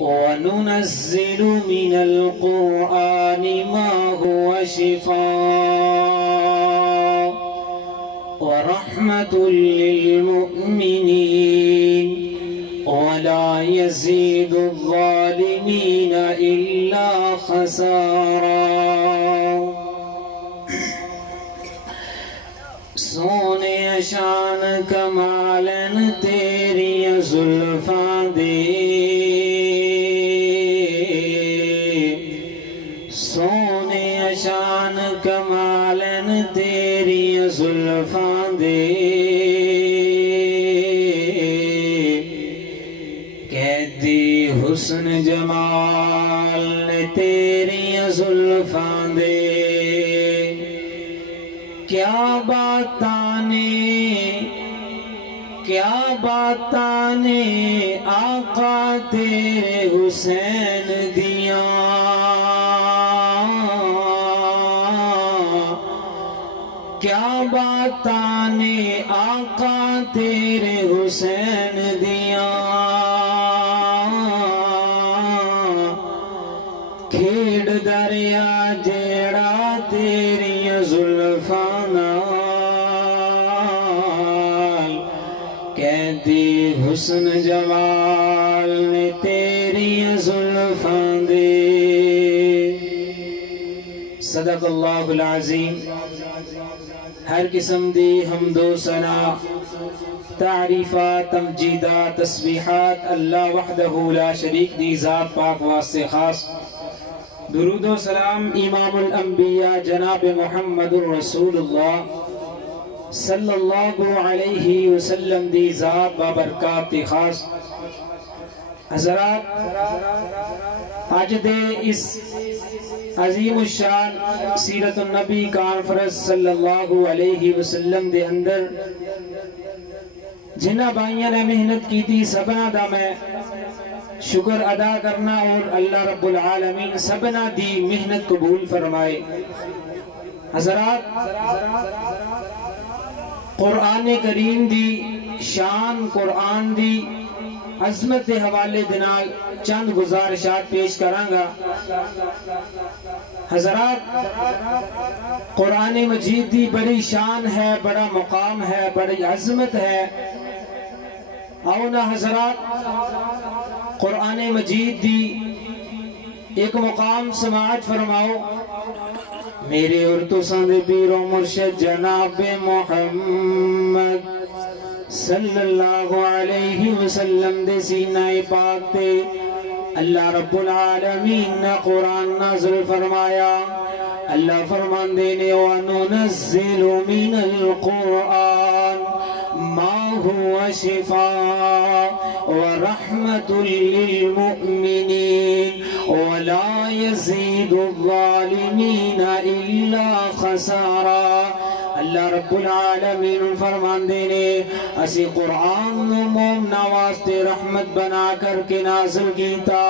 وَنُنَزِّلُ مِنَ الْقُرْآنِ مَا هُوَ شِفَاءٌ وَرَحْمَةٌ لِّلْمُؤْمِنِينَ وَلَا يَزِيدُ الظَّالِمِينَ إِلَّا خَسَارًا۔ سونے شان کمالن تیری زلفاں دے، سونے شان کمالن تیری زلفاں دے، قیدی حسن جمال نے تیری زلفاں دے، کیا باتاں نے آقا تیرے حسین دیاں، کیا باتاں نے آقا تیرے حسین دیاں، کھیڑ دریا جیڑا تیری زلفاں نال، قیدی حسن جمال نے تیری زلفاں دے۔ صدق اللہ العظیم۔ ہر قسم دی حمد و ثنا، تعریفات، تمجیدات، تسبیحات اللہ وحدہ لا شریک دی ذات پاک واسطے خاص، درود و سلام امام الانبیاء جناب محمد رسول اللہ صلی اللہ علیہ وسلم دی ذات بابرکات خاص۔ حضرات، آج دے اس عظیم الشان سیرت النبی کانفرنس صلی اللہ علیہ وسلم دے اندر جنہ بھائیاں نے محنت کی تھی، سبنا دا میں شکر ادا کرنا، اور اللہ رب العالمین سبنا دی محنت قبول فرمائے۔ حضرات، قرآن کریم دی شان، قرآن دی عظمت حوالے دنال چند گزارشات پیش کرانگا۔ حضرات، قرآن مجید دی بڑی شان ہے، بڑا مقام ہے، بڑی عظمت ہے۔ آؤنا حضرات، قرآن مجید دی ایک مقام سماعت فرماؤ۔ میرے اور تساں دے پیر و مرشد جناب محمد صلی اللہ علیہ وسلم دے سینہ پاک تے اللہ رب العالمین نے قرآن نازل فرمایا۔ اللہ فرمان دینے وَنُنَزِّلُ مِنَ الْقُرْآنِ مَا هُوَ شِفَاءٌ وَرَحْمَةٌ لِّلْمُؤْمِنِينَ وَلَا يَزِيدُ الظَّالِمِينَ إِلَّا خَسَارًا۔ اللہ رب العالمین فرمان دینے اسی قرآن مومنا واسطے رحمت بنا کر کے نازل کیتا،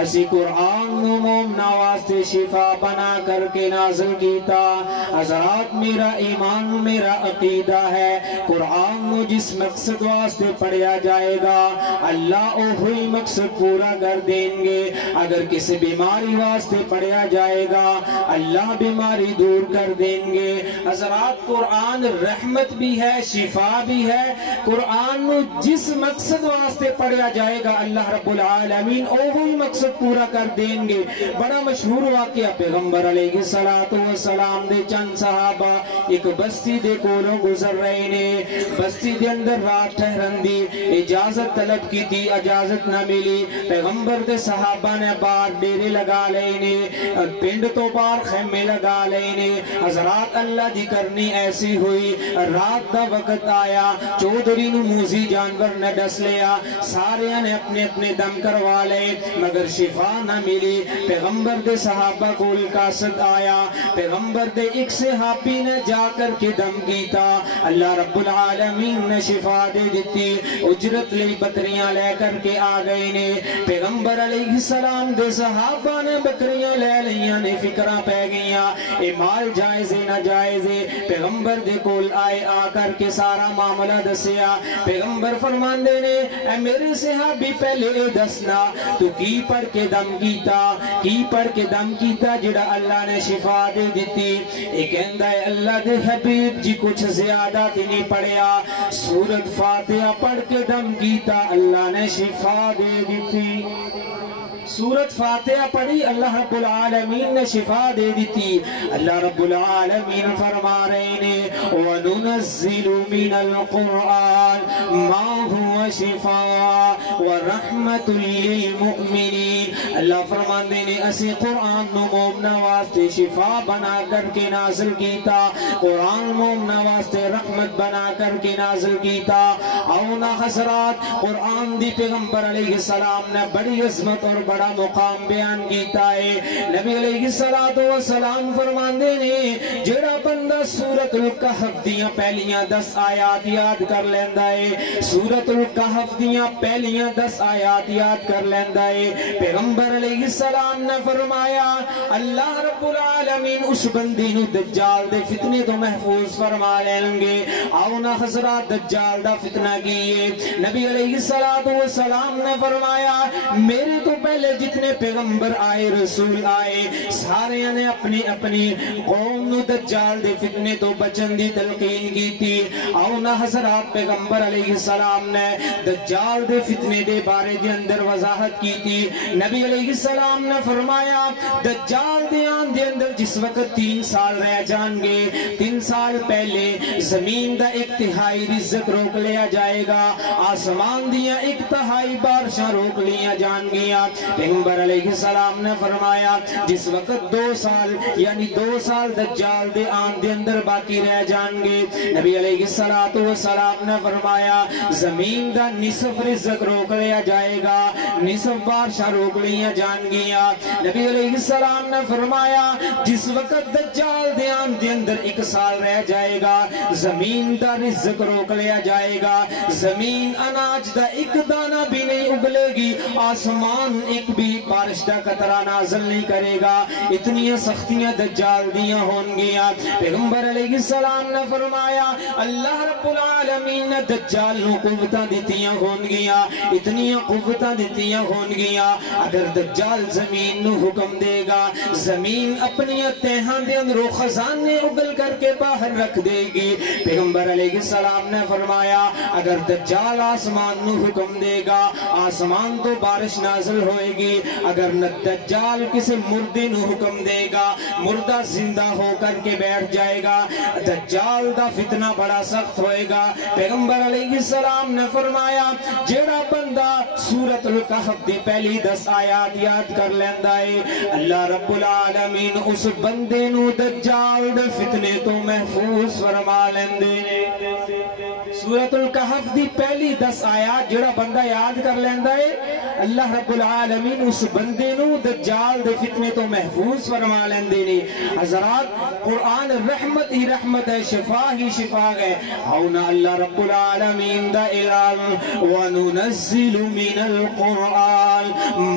اسی قرآن مومنا واسطے شفا بنا کر کے نازل کیتا۔ حضرات، میرا ایمان، میرا عقیدہ ہے، قرآن جس مقصد واسطے پڑھیا جائے گا اللہ وہی مقصد پورا کر دیں گے۔ اگر کسی بیماری واسطے پڑھیا جائے گا اللہ بیماری دور کر دیں گے۔ حضرات، قرآن رحمت بھی ہے، شفا بھی ہے۔ قرآن جس مقصد واسطے پڑھیا جائے گا اللہ رب العالمین وہی مقصد پورا کر دیں گے۔ بڑا مشہور واقعہ، پیغمبر علیہ السلام دے چند صحابہ ایک بستی دے کولوں گزر رہے نے، بستی دے اندر رات ٹھہرن دی اجازت طلب کی تھی، اجازت نہ ملی۔ پیغمبر دے صحابہ نے بار ڈیرے لگا لے نے، پنڈ تو بار خیمے لگا لے نے۔ حضرات، اللہ دی کرنی ایسی ہوئی، رات دا وقت آیا، چودھری نو موزی جانور نے ڈس لیا، سارے نے اپنے اپنے دم کروا لے، مگر شفا نہ ملی۔ پیغمبر دے صحابہ کو قاصد آیا، پیغمبر دے ایک صحابی نے جا کر کے دم کیتا، اللہ رب العالمین نے شفا دے دیتی۔ اجرت لی بکریاں لے کر کے آ گئے نے۔ پیغمبر علیہ السلام دے صحابہ نے بکریاں لے لیاں نے فکرہ پہ گئیاں اے مال جائز نہ جائز پیغمبر دے کول آئے آ کر کے سارا معاملہ دسیا پیغمبر فرماندے نے اے میرے صحابی پہلے دسنا تو کی پڑھ کے دم کیتا جڑا اللہ نے شفا دے دیتی ایک کہندا ہے اللہ دے حبیب جی کچھ زیادہ تے نہیں پڑھیا سورت فاتحہ پڑھ کے دم کیتا اللہ نے شفا دے دیتی سورت فاتحہ پڑھی اللہ رب العالمین نے شفا دے دیتی اللہ رب العالمین فرما رہے نے وَنُنَزِّلُ مِنَ الْقُرْآنِ مَا هُوَ شِفَاءٌ وَرَحْمَةٌ لِلْمُؤْمِنِينَ اللہ فرمان دے نے اسی قرآن نو مومنہ واسطے شفا بنا کر کے نازل کیتا قرآن مومنہ واسطے رحمت بنا کر کے نازل کیتا اونا حضرات قرآن دی پیغمبر علیہ السلام نے بڑی عظمت اور بڑا مقام بیان کیتا ہے نبی علیہ السلام فرماندے نے جڑا بندہ سورۃ الکہف دیاں پہلیاں 10 آیات یاد کر لیندا ہے سورۃ الکہف دیاں پہلیاں 10 آیات یاد کر لیندا ہے پیغمبر علیہ السلام نے فرمایا اللہ رب العالمین اس بندی نو دجال دے فتنے تو محفوظ فرما لیں گے آؤ نا حضرات دجال دا فتنہ کیے نبی علیہ السلام نے فرمایا میرے تو پہلے جتنے پیغمبر آئے رسول آئے سارے نے اپنی اپنی قوم نو دجال دے فتنے تو بچن دی تلقین کی تھی آؤ نا حضرات پیغمبر علیہ السلام نے دجال دے فتنے دے بارے دے اندر وضاحت کی تھی نبی علیہ السلام نے فرمایا دجال دے آن دے اندر جس وقت 3 سال رہ جان گے 3 سال پہلے زمین دا 1/3 رزق روک لیا جائے گا آسمان دیا 1/3 بارشاں روک لیا جان گیا پیغمبر علیہ السلام نے فرمایا جس وقت 2 سال یعنی 2 سال دجال دے آن دے اندر باقی رہ جان گے نبی علیہ السلام نے فرمایا زمین دا نصف رزق روک لیا جائے گا نصف بارشاں روک لیا جان گیا نبی علیہ السلام نے فرمایا جس وقت دجال دے آن دے اندر 1 سال رہ جائے گا زمین دا رزق روک لیا جائے گا زمین اناج دا 1 دانہ بھی نہیں اگلے گی آسمان ایک بھی بارش دا قطرہ نازل نہیں کرے گا اتنی سختیاں دجال دیاں ہون گیا پیغمبر علیہ السلام نے فرمایا اللہ رب العالمین نے دجال نو قوتاں دیتیاں ہون گیا اتنی قوتاں دیتیاں ہون گیا اگر دجال زمین نو حکم دے گا زمین اپنی تہاں دے اندر خزانے اگل کر کے باہر رکھ دے گی پیغمبر علیہ السلام نے فرمایا اگر دجال آسمان نو حکم دے گا آسمان تو بارش نازل ہوئے گی اگر دجال کسی مردے نو حکم دے گا مردہ زندہ ہو کر کے بیٹھ جائے گا دجال دا فتنہ بڑا سخت ہوئے گا پیغمبر علیہ السلام نے فرمایا جیڑا بندہ سورۃ الکہف دی پہلی 10 آیات یاد کر لیندا ہے اللہ رب العالمین اس بندے نو دجال دے فتنے تو محفوظ فرما لیندے سورۃ الکہف دی پہلی 10 آیات جڑا بندہ یاد کر لیندا ہے اللہ رب العالمین اس بندے نو دجال دے فتنے تو محفوظ فرما لیندے نے حضرات قرآن رحمت ہی رحمت ہے شفا ہی شفا ہے ہونا اللہ رب العالمین دا اعلان وَنُنَزِّلُ مِنَ الْقُرْآنِ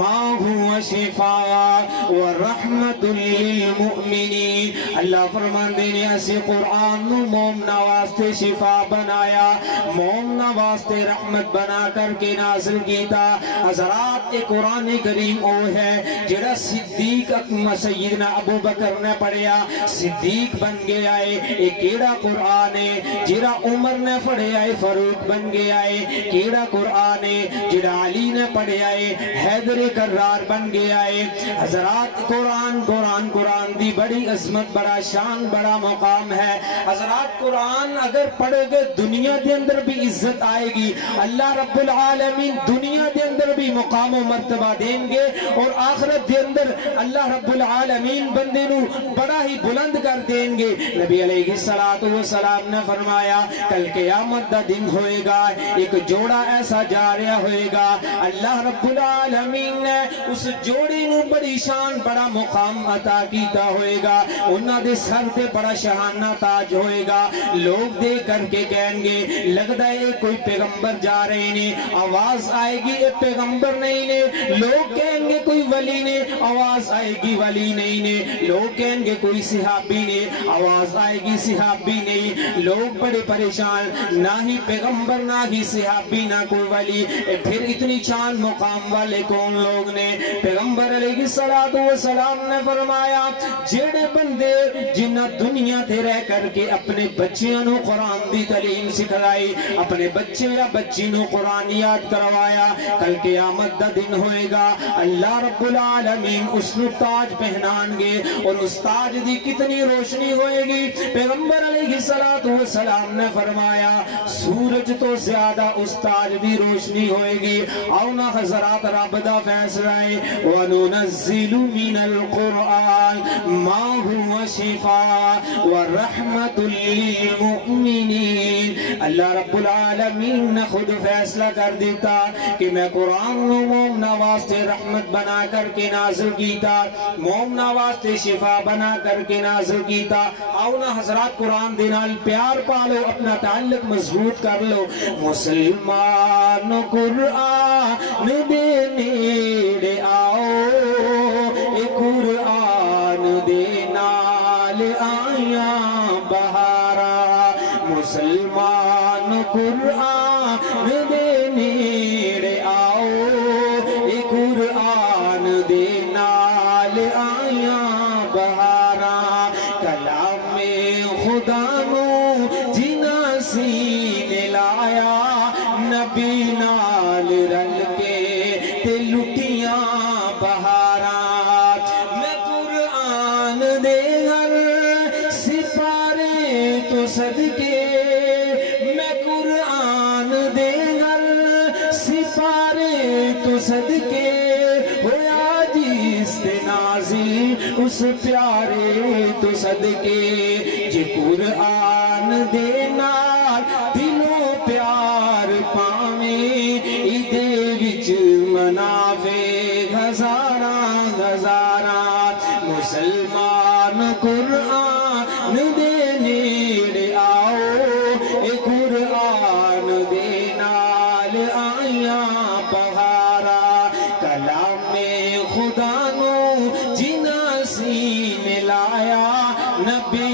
مَا هُوَ شِفَاءٌ وَرَحْمَةٌ لِلْمُؤْمِنِينَ اللہ فرمان دینے اسی قرآن نو مومنہ واسطے شفا بنایا مومنہ واسطے رحمت بنا کر کے نازل کیتا حضرات ایک قرآن کریم او ہے جڑا صدیق سیدنا ابو بکر نے پڑھیا صدیق بن گیا ہے ایک کیڑا قرآن ہے جڑا عمر نے پڑھیا ہے فاروق بن گیا ہے کیڑا قرآن ہے جڑا علی نے پڑھیا ہے حیدر کرار بن گیا ہے حضرات قرآن دی بڑی عظمت بڑا شان بڑا مقام ہے حضرات قرآن اگر پڑھو گے دنیا دے اندر بھی عزت آئے گی اللہ رب العالمین دنیا دے اندر بھی مقام و مرتبہ دیں گے اور آخرت دے اندر اللہ رب العالمین بندے نو بڑا ہی بلند کر دیں گے نبی علیہ السلام نے فرمایا کل قیامت دا دن ہوئے گا ایک جوڑا ایسا جاریا ہوئے گا اللہ رب العالمین نے اس جوڑی نو بڑی شان بڑا مقام مقام عطا کیتا ہوئے گا انہاں دے سر تے بڑا شہانہ تاج ہوئے گا لوگ دیکھ کر کے کہیں گے لگتا ہے کوئی پیغمبر جا رہے نے آواز آئے گی اے پیغمبر نہیں نے لوگ کہیں گے کوئی ولی نے آواز آئے گی ولی نہیں نے لوگ کہیں گے کوئی صحابی نے آواز آئے گی صحابی نہیں لوگ بڑے پریشان نہ ہی پیغمبر نہ ہی صحابی نہ کوئی ولی پھر اتنی چاند مقام والے کون لوگ نے پیغمبر علیہ السلام نے فرمایا جڑے بندے جنہ دنیا تے رہ کر کے اپنے بچیاں نو قرآن دی تعلیم سکھلائی اپنے بچے یا بچی نو قرآن یاد کروایا کل قیامت دا دن ہوئے گا اللہ رب العالمین اس نو تاج پہنان گے اور اس تاج دی کتنی روشنی ہوئے گی پیغمبر علیہ السلام نے فرمایا سورج تو زیادہ اس تاج دی روشنی ہوئے گی آؤنا حضرات رب دا فیصلہ ہے وَنُنَزِّلُ مِنَ الْقُرْآنِ مَا هُوَ شِفَاءٌ وَرَحْمَةٌ لِلْمُؤْمِنِينَ اللہ رب العالمین نے خود فیصلہ کر دیتا کہ میں قرآن نو مومنا واسطے رحمت بنا کر کے نازل کیتا مومنا واسطے شفا بنا کر کے نازل کیتا آؤنا حضرات قرآن دینال پیار پالو اپنا تعلق مضبوط کر لو مسلمان قرآن دے نیڑے آؤ اے قرآن دے نال آیاں بہارا مسلمان قرآن دے نیڑے آؤ اے قرآن دے نال آیاں بہارا کلام خدا نو جنا سینے لایا نبی نال رل کے تے لٹیاں بہارات میں قرآن دے ہر سپارے تو صدقے میں قرآن دے ہر سپارے تو صدقے ہویا جس تے نازل اس پیارے تو صدقے جے قرآن دے نال دلوں پیار پاویں ایدے وچ مناوے ہزاراں ہزاراں مسلمان قرآن دے نیڑے آؤ اے قرآن دے نال آیاں بہارا کلام خدا نو جنا سینے لایا نبی